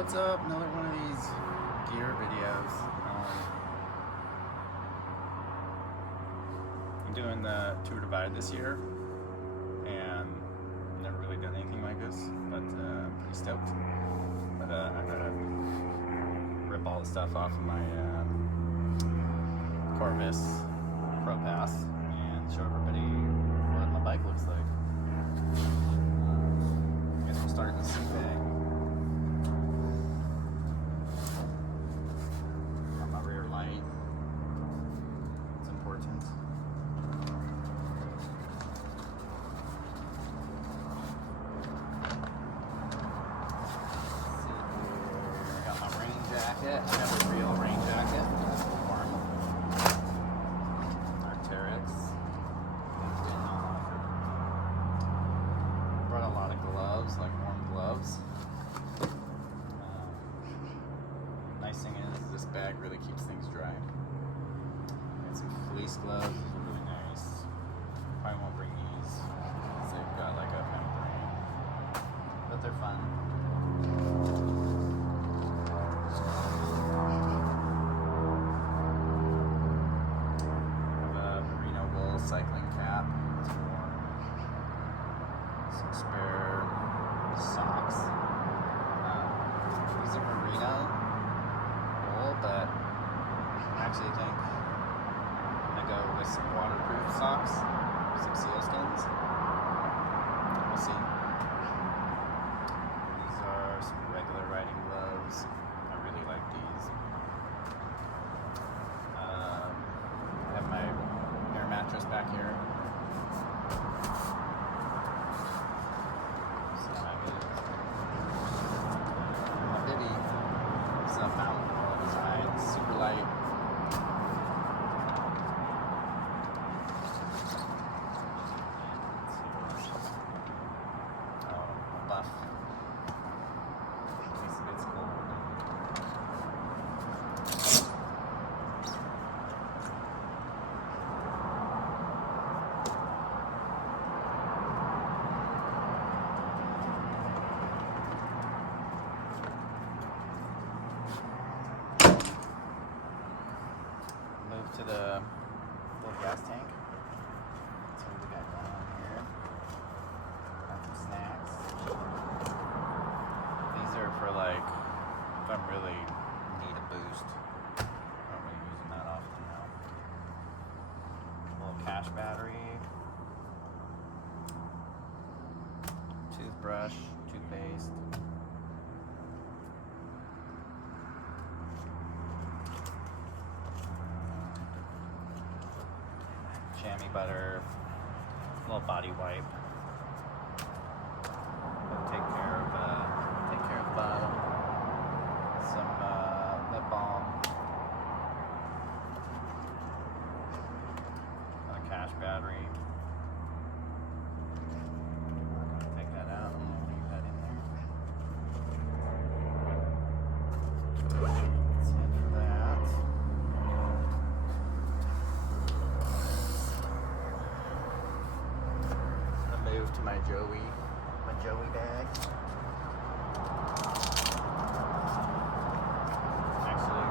what's up? Another one of these gear videos. I'm doing the Tour Divide this year, and never really done anything like this, but pretty stoked. But I gotta rip all the stuff off of my Corvus Pro Pass and show everybody what my bike looks like. I guess we'll start in the seat bag. On my rear light. It's important. I got my rain jacket. I have a real rain jacket. It's warm. Arc'teryx. Brought a lot of gloves, like warm gloves. Nice thing is this bag really keeps things dry. Got some fleece gloves. These are really nice. Probably won't bring these because they've got like a membrane, but they're fun. Merino wool cycling cap. It's warm. Some spare socks. These are merino wool, but I actually think I'm gonna go with some waterproof socks, some sealskins. We'll see. These are some regular riding gloves. I really like these. I have my air mattress back here. So my bibby is a mountain wall design, super light. Oh, buff. In case it gets cold. Move to the little gas tank. That's what we got going on here. Got some snacks. These are for like if I really need a boost. I'm not really using that often now. Little cash battery. Toothbrush, toothpaste. Chamois butter, a little body wipe. Take care of the bottom. Some lip balm. A cash battery. I'm gonna take that out. I'm gonna leave that in there. That's it for that. Move to my Joey bag. Actually,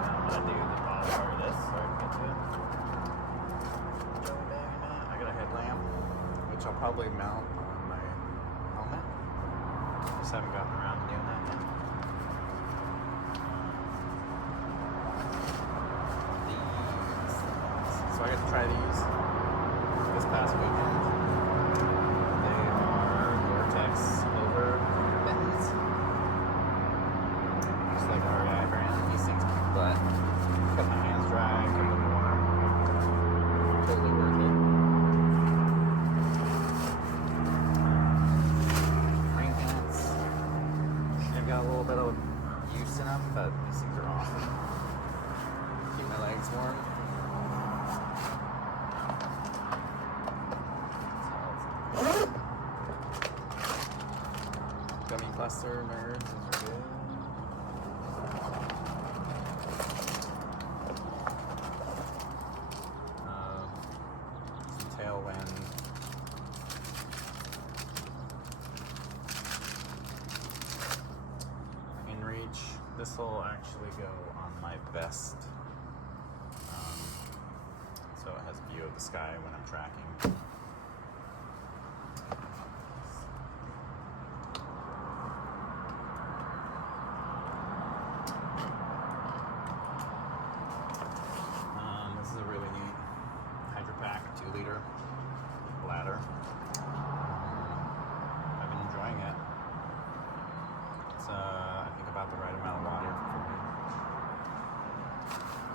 I'm gonna do the bottom part of this so I can get to it. Joey bag in that. I got a headlamp, which I'll probably mount on my helmet. Just haven't gotten around to doing that yet. These. So I got to try these this past weekend. Over mittens, just like REI brand. These things keep butt, kept my hands dry, kept them warm. Totally worth it. Rain pants. They've got a little bit of use in them, but these things are awesome. Keep my legs warm. Gummy cluster nerds, those are good. Some tailwind. This will actually go on my vest. So it has a view of the sky when I'm tracking. This is a really neat Hydro Pack 2-liter bladder. I've been enjoying it. It's I think about the right amount of water for me.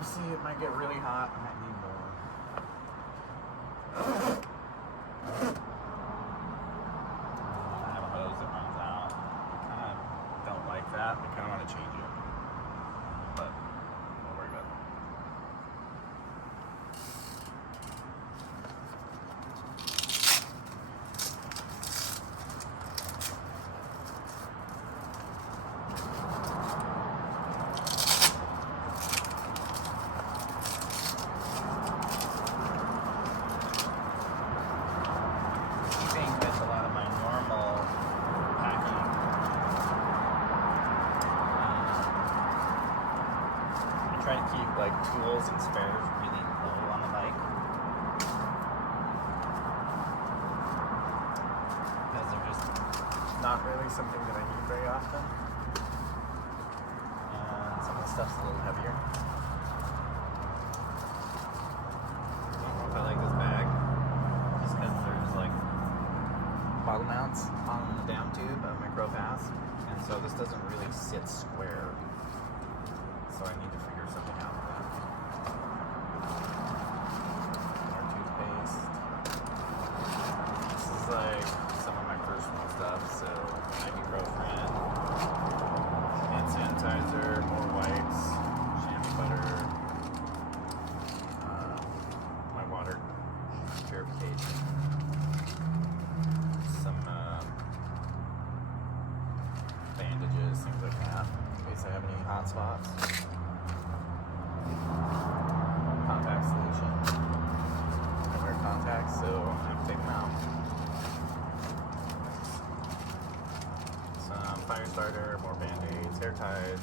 You see, it might get really hot. I might need more. I have a hose that runs out. I kind of don't like that. I kind of want to change it, but don't worry about it. Try to keep like tools and spares really low on the bike because they're just not really something that I need very often, and some of the stuff's a little heavier. I don't know if I like this bag just because there's like bottle mounts on the down tube of my Pro Pass, and so this doesn't really sit square. So I need to figure something out with that. More toothpaste. This is like some of my personal stuff. So ibuprofen, hand sanitizer, more wipes, shampoo butter, my water purification, some bandages, things like that, in case I have any hot spots. Contact solution. I wear contacts, so I have to take them out. Some fire starter, more band-aids, hair ties,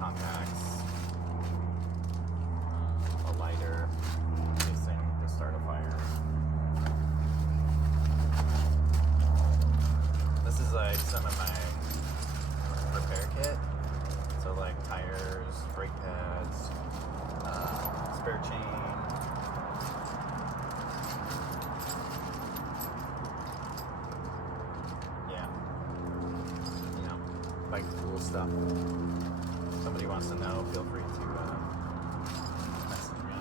contacts, a lighter in case I need to start a fire. This is like some of my repair kit. So like tires, brake pads, spare chain, yeah, you know, bike tool stuff. If somebody wants to know, feel free to message me.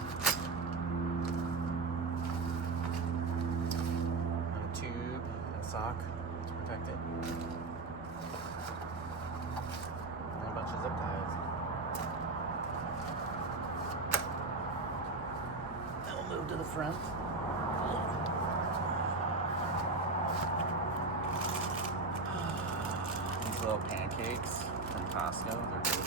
And a tube and a sock to protect it. A bunch of zip ties. Then we'll move to the front. These little pancakes from Costco, they're good.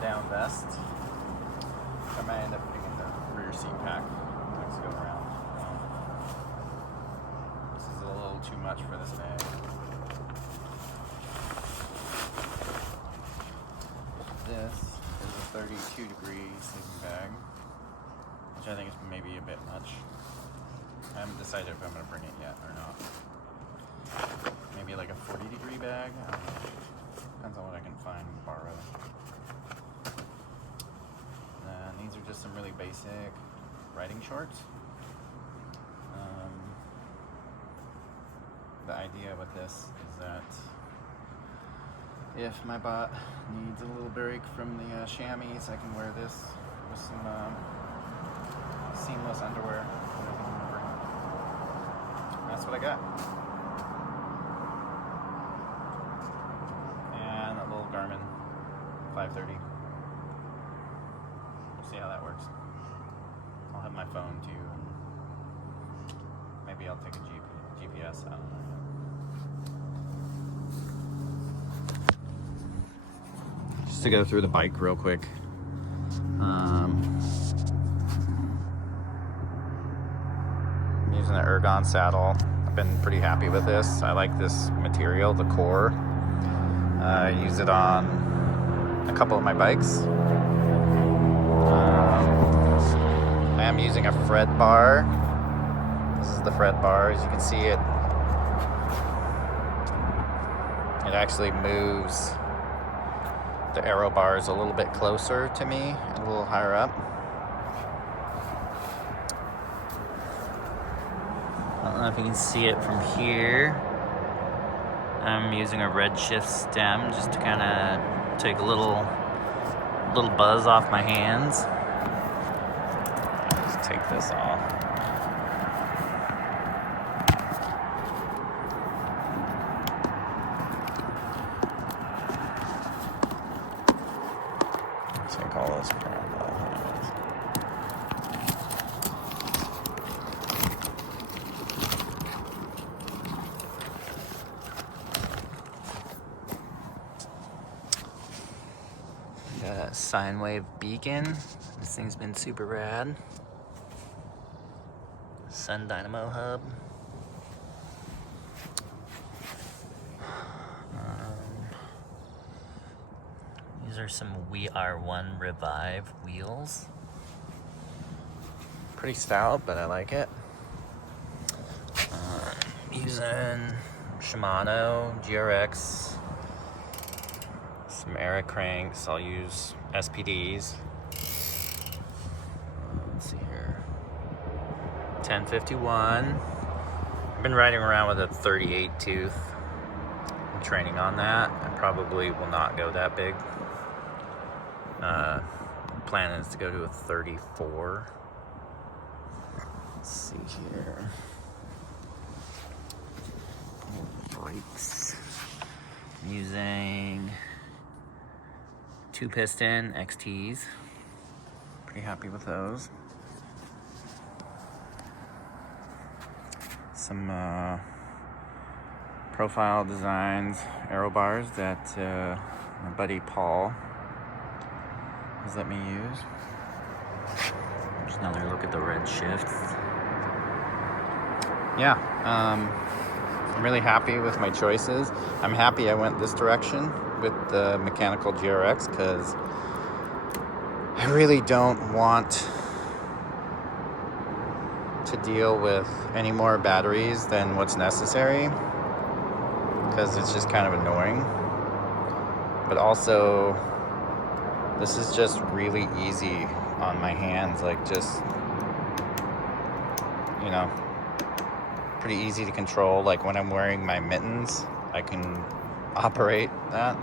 Down vest. I might end up putting in the rear seat pack next go around. This is a little too much for this bag. This is a 32-degree sleeping bag, which I think is maybe a bit much. I haven't decided if I'm going to bring it yet or not. Maybe like a 40-degree bag. I don't know. Depends on what I can find and borrow. And these are just some really basic riding shorts. The idea with this is that if my butt needs a little break from the chamois, I can wear this with some seamless underwear. That's what I got. And a little Garmin 530. We'll see how that works. I'll have my phone too. Maybe I'll take a GPS. I don't know. Just to go through the bike real quick. I'm using an Ergon saddle. I've been pretty happy with this. I like this material, the core. I use it on a couple of my bikes. I am using a Fred bar. This is the Fred bar. As you can see, it actually moves the aero bars a little bit closer to me, a little higher up. I don't know if you can see it from here. I'm using a Redshift stem just to kind of take a little buzz off my hands. Just take this off. Take all this crap off. Got a sine wave beacon. This thing's been super rad. Sun dynamo hub. These are some WeAre1 Revive wheels. Pretty stout, but I like it. Using Shimano GRX. Some Era cranks. I'll use SPDs. Let's see here. 1051. I've been riding around with a 38 tooth. I'm training on that. I probably will not go that big. Plan is to go to a 34. Let's see here. Brakes. I'm using 2-piston XTs. Pretty happy with those. Some profile designs, aero bars that my buddy Paul has let me use. Just another look at the Redshift. Yeah, I'm really happy with my choices. I'm happy I went this direction with the mechanical GRX because I really don't want to deal with any more batteries than what's necessary because it's just kind of annoying. But also, this is just really easy on my hands, like just, you know, pretty easy to control. Like when I'm wearing my mittens, I can operate that.